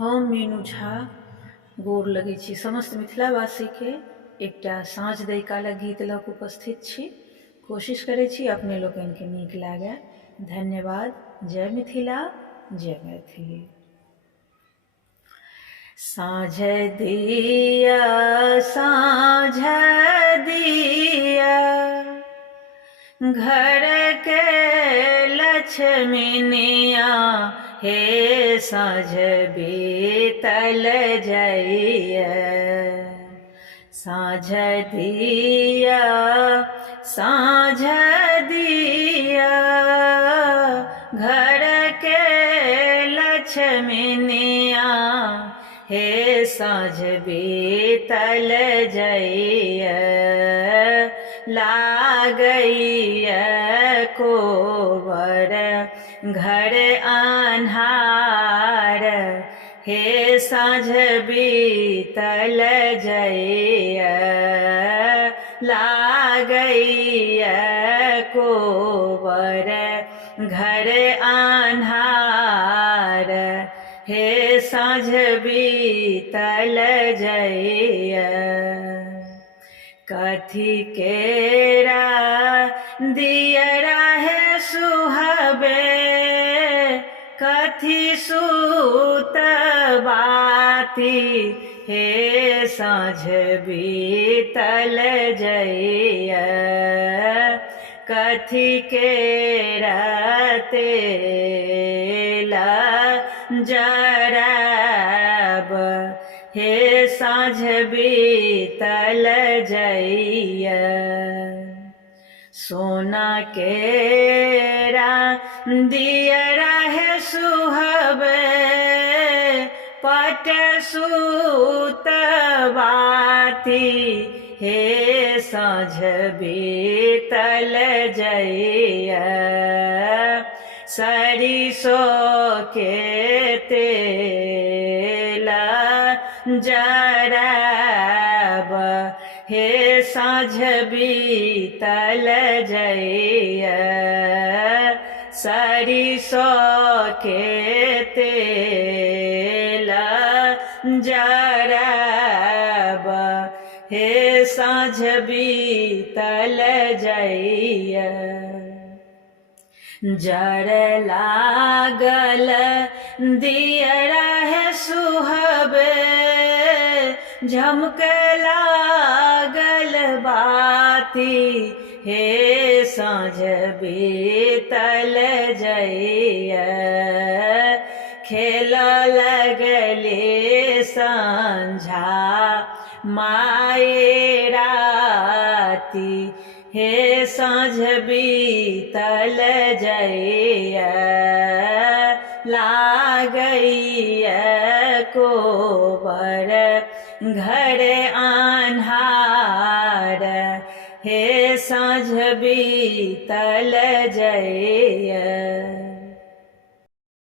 हम मीनू झा गोर लगै छी समस्त मिथिलावासी के एकटा साँझ दै कालक गीत लऽ कऽ उपस्थित छी। कोशिश करै छी अपने लोकनि के नीक लागय। धन्यवाद। जय मिथिला, जय मैथिली। साँझ दिया साँझ दिया घर के लक्ष्मीनिया, हे साँझ बीतल जाइए। साँझ दिया साँझ दिया घर के लक्ष्मीनिया, हे साँझ बीतल जाइए। लागैए कोबर घर अन्हार, हे साँझ बीतल जाइए। लागैए कोबर घर अन्हार, हे साँझ बीतल जाइए। कथी केरा दियरा है सुहबे, कथी सूत बाती, हे साँझ बीतल जाइए। कथी केरा तेला जरब, हे साँझ बीतल जाइए। सोना केरा दियरा है सुहबे, पट सूत बाती, हे साँझ बीतल जाइए। सरिसो के तेला जरब, हे साँझ बीतल जाइए। सरिसो के तेला जरब, हे साँझ बीतल जाइए। जर लागल दियरा है सुहबे, झमक लागल बाती, हे साँझ बीतल जाइए। खेल लगले संझा माये राती, हे साँझ बीतल जाइए। लागैए कोबर घर अन्हार, हे साँझ बीतल जाइए।